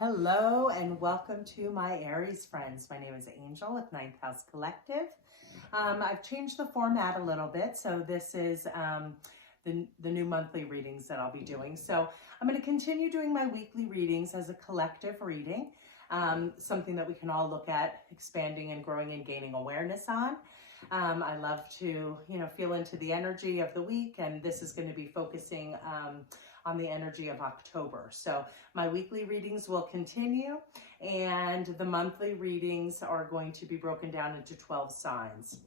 Hello and welcome to my Aries friends. My name is Angel with Ninth House Collective. I've changed the format a little bit, so this is the new monthly readings that I'll be doing. So I'm going to continue doing my weekly readings as a collective reading, something that we can all look at expanding and growing and gaining awareness on. I love to, feel into the energy of the week, and this is going to be focusing on the energy of October. So my weekly readings will continue, and the monthly readings are going to be broken down into 12 signs,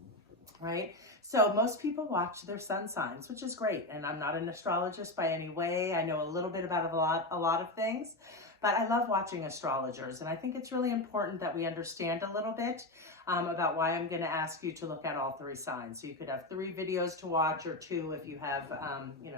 right? So most people watch their sun signs, which is great. And I'm not an astrologist by any way. I know a little bit about a lot of things, but I love watching astrologers. And I think it's really important that we understand a little bit about why I'm going to ask you to look at all three signs. So you could have 3 videos to watch, or 2 if you have,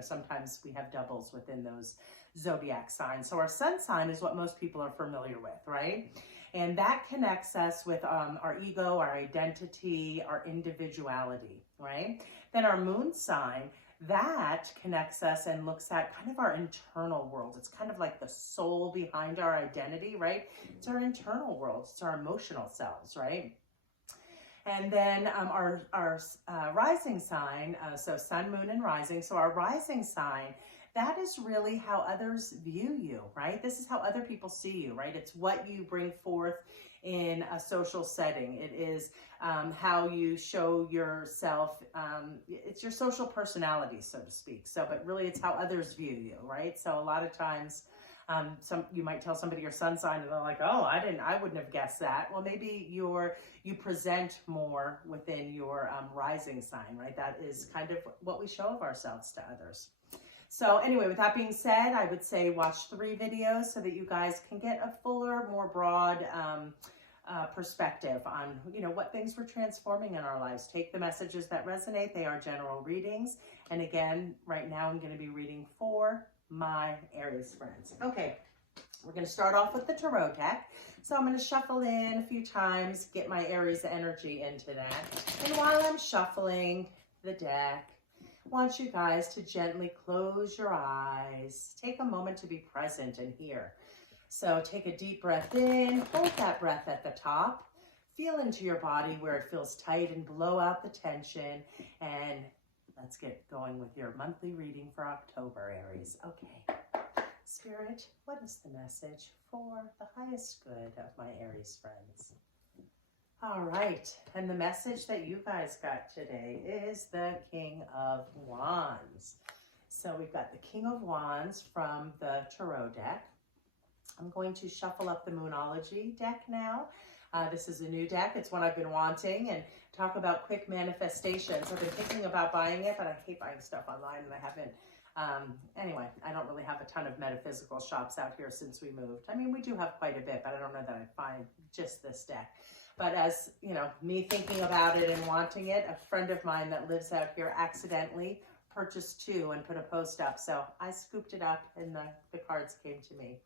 sometimes we have doubles within those zodiac signs. So our sun sign is what most people are familiar with, right? And that connects us with our ego, our identity, our individuality, right? Then our moon sign, that connects us and looks at kind of our internal world. It's kind of like the soul behind our identity, right? It's our internal world. It's our emotional selves, right? And then our rising sign, so sun, moon, and rising. So our rising sign, that is really how others view you, right? This is how other people see you, right? It's what you bring forth in a social setting. It is how you show yourself. It's your social personality, so to speak. So, but really it's how others view you, right? So a lot of times, you might tell somebody your sun sign and they're like, oh, I wouldn't have guessed that. Well, maybe you present more within your rising sign, right? That is kind of what we show of ourselves to others. So anyway, with that being said, I would say watch 3 videos so that you guys can get a fuller, more broad perspective on, what things we're transforming in our lives. Take the messages that resonate. They are general readings. And again, right now I'm going to be reading for my Aries friends. Okay, we're going to start off with the tarot deck. So I'm going to shuffle in a few times, get my Aries energy into that. And while I'm shuffling the deck, I want you guys to gently close your eyes. Take a moment to be present and here. So take a deep breath in, hold that breath at the top, feel into your body where it feels tight and blow out the tension. And let's get going with your monthly reading for October, Aries. Okay. Spirit, what is the message for the highest good of my Aries friends? All right, and the message that you guys got today is the King of Wands. So we've got the King of Wands from the Tarot deck. I'm going to shuffle up the Moonology deck now. This is a new deck. It's one I've been wanting, and talk about quick manifestations. I've been thinking about buying it, but I hate buying stuff online, and I haven't. Anyway, I don't really have a ton of metaphysical shops out here since we moved. I mean, we do have quite a bit, but I don't know that I'd find just this deck. But as, me thinking about it and wanting it, a friend of mine that lives out here accidentally purchased 2 and put a post up. So I scooped it up and the cards came to me.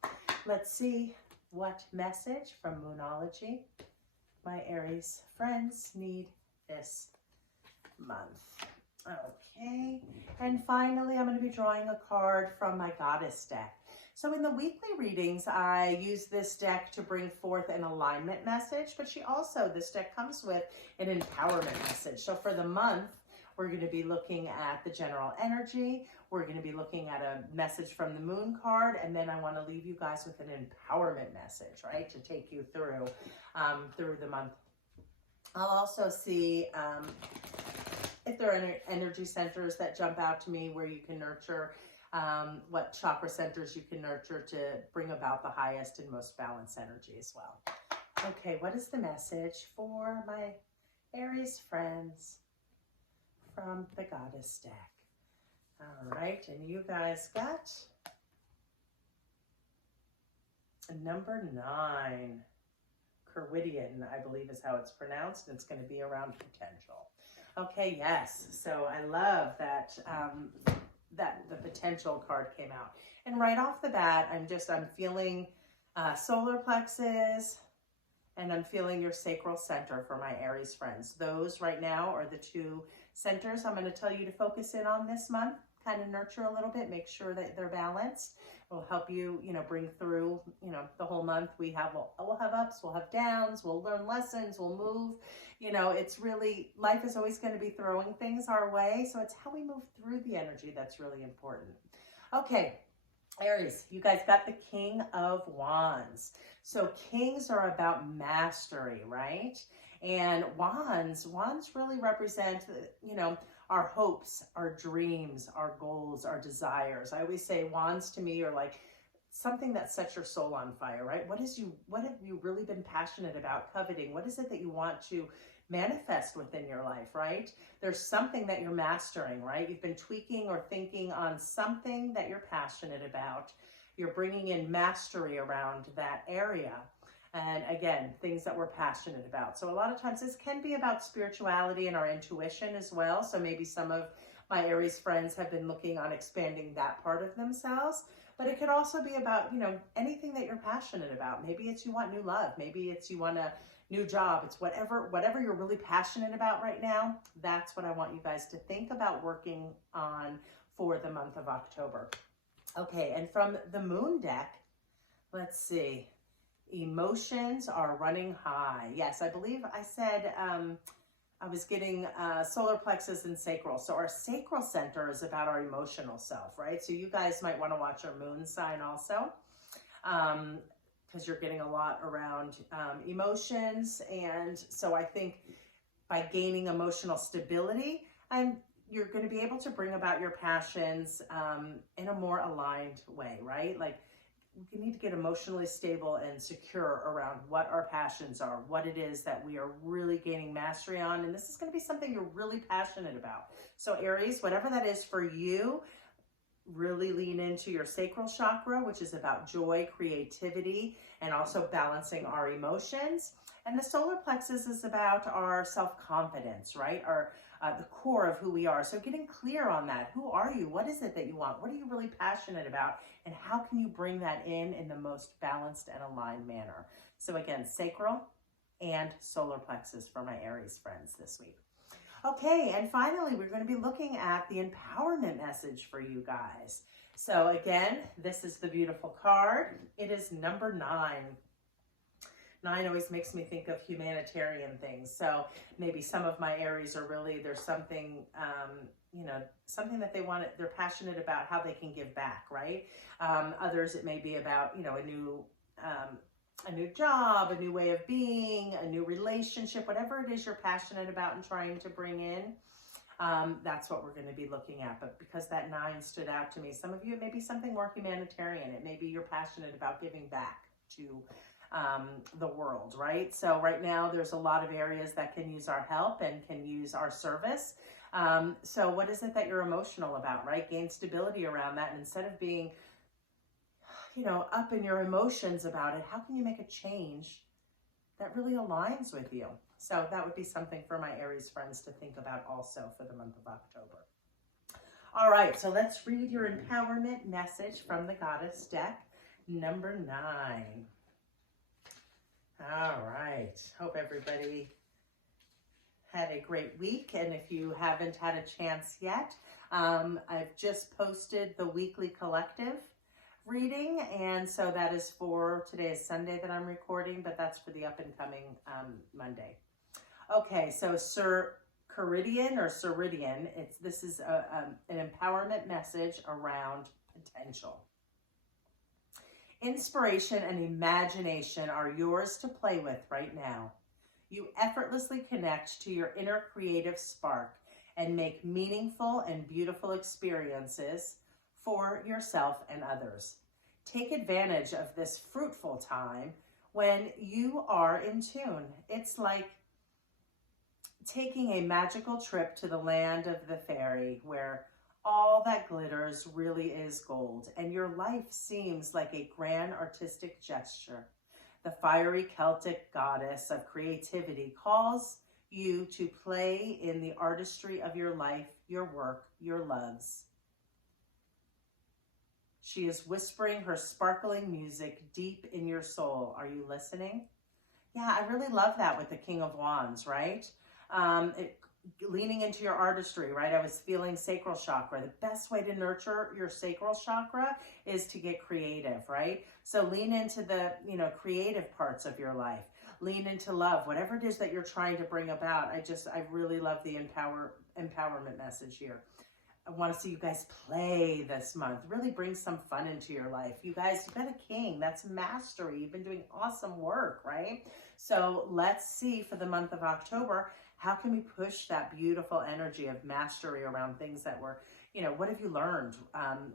Let's see what message from Moonology my Aries friends need this month. Okay, and finally I'm going to be drawing a card from my Goddess deck. So in the weekly readings, I use this deck to bring forth an alignment message, but this deck comes with an empowerment message. So for the month, we're going to be looking at the general energy. We're going to be looking at a message from the moon card, and then I want to leave you guys with an empowerment message, right, to take you through the month. I'll also see if there are energy centers that jump out to me where you can nurture, what chakra centers you can nurture to bring about the highest and most balanced energy as well. Okay, what is the message for my Aries friends from the Goddess deck? All right, and you guys got number 9. Kerwidian, I believe is how it's pronounced, and it's going to be around potential. Okay, yes, so I love that that the potential card came out. And right off the bat, I'm feeling solar plexus, and I'm feeling your sacral center for my Aries friends. Those right now are the 2 centers I'm going to tell you to focus in on this month. kind of nurture a little bit, make sure that they're balanced. Will help you, bring through, the whole month. We'll have ups, we'll have downs, we'll learn lessons, we'll move. It's really, life is always going to be throwing things our way. So it's how we move through the energy that's really important. Okay, Aries, you guys got the King of Wands. So kings are about mastery, right? And wands really represent, our hopes, our dreams, our goals, our desires. I always say wands to me are like something that sets your soul on fire, right? What have you really been passionate about coveting? What is it that you want to manifest within your life, right? There's something that you're mastering, right? You've been tweaking or thinking on something that you're passionate about. You're bringing in mastery around that area. And again, things that we're passionate about. So a lot of times this can be about spirituality and our intuition as well. So maybe some of my Aries friends have been looking on expanding that part of themselves. But it could also be about, anything that you're passionate about. Maybe it's you want new love. Maybe it's you want a new job. It's whatever you're really passionate about right now. That's what I want you guys to think about working on for the month of October. Okay, and from the moon deck, let's see. Emotions are running high. Yes, I believe I said I was getting solar plexus and sacral. So our sacral center is about our emotional self, right? So you guys might want to watch our moon sign also, because you're getting a lot around emotions. And so I think by gaining emotional stability, you're going to be able to bring about your passions in a more aligned way, right? Like, we need to get emotionally stable and secure around what our passions are, what it is that we are really gaining mastery on. And this is going to be something you're really passionate about. So Aries, whatever that is for you, really lean into your sacral chakra, which is about joy, creativity, and also balancing our emotions. And the solar plexus is about our self-confidence, right? The core of who we are. So getting clear on that. Who are you? What is it that you want? What are you really passionate about? And how can you bring that in the most balanced and aligned manner? So again, sacral and solar plexus for my Aries friends this week. Okay, and finally, we're going to be looking at the empowerment message for you guys. So again, this is the beautiful card. It is number 9. 9 always makes me think of humanitarian things. So maybe some of my Aries are really, there's something, something that they're passionate about how they can give back, right? Others, it may be about, a new job, a new way of being, a new relationship, whatever it is you're passionate about and trying to bring in. That's what we're going to be looking at. But because that 9 stood out to me, some of you, it may be something more humanitarian. It may be you're passionate about giving back to the world, right? So right now there's a lot of areas that can use our help and can use our service. So what is it that you're emotional about, right? Gain stability around that. And instead of being, up in your emotions about it, how can you make a change that really aligns with you? So that would be something for my Aries friends to think about also for the month of October. All right, so let's read your empowerment message from the Goddess deck, number 9. All right, hope everybody had a great week. And if you haven't had a chance yet, I've just posted the weekly collective reading. And so that is for, today is Sunday that I'm recording, but that's for the up and coming Monday. Okay, so Ceridian, this is an empowerment message around potential. Inspiration and imagination are yours to play with right now. You effortlessly connect to your inner creative spark and make meaningful and beautiful experiences for yourself and others. Take advantage of this fruitful time when you are in tune. It's like taking a magical trip to the land of the fairy where all that glitters really is gold, and your life seems like a grand artistic gesture. The fiery Celtic goddess of creativity calls you to play in the artistry of your life, your work, your loves. She is whispering her sparkling music deep in your soul. Are you listening? Yeah, I really love that with the King of Wands, right? leaning into your artistry, right? I was feeling sacral chakra. The best way to nurture your sacral chakra is to get creative, right? So lean into the, creative parts of your life. Lean into love, whatever it is that you're trying to bring about. I really love the empowerment message here. I want to see you guys play this month. Really bring some fun into your life. You guys, you've got a king. That's mastery. You've been doing awesome work, right? So let's see for the month of October, how can we push that beautiful energy of mastery around things that were, what have you learned?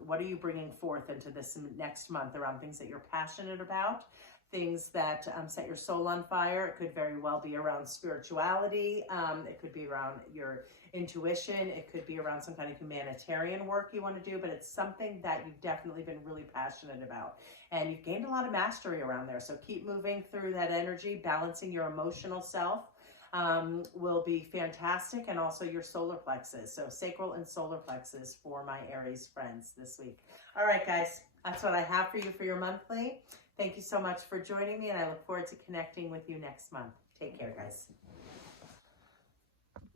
What are you bringing forth into this next month around things that you're passionate about? Things that set your soul on fire. It could very well be around spirituality. It could be around your intuition. It could be around some kind of humanitarian work you want to do, but it's something that you've definitely been really passionate about. And you've gained a lot of mastery around there. So keep moving through that energy, balancing your emotional self will be fantastic, and also your solar plexus. So sacral and solar plexus for my Aries friends this week. All right, guys, that's what I have for you for your monthly. Thank you so much for joining me, and I look forward to connecting with you next month. Take care, guys.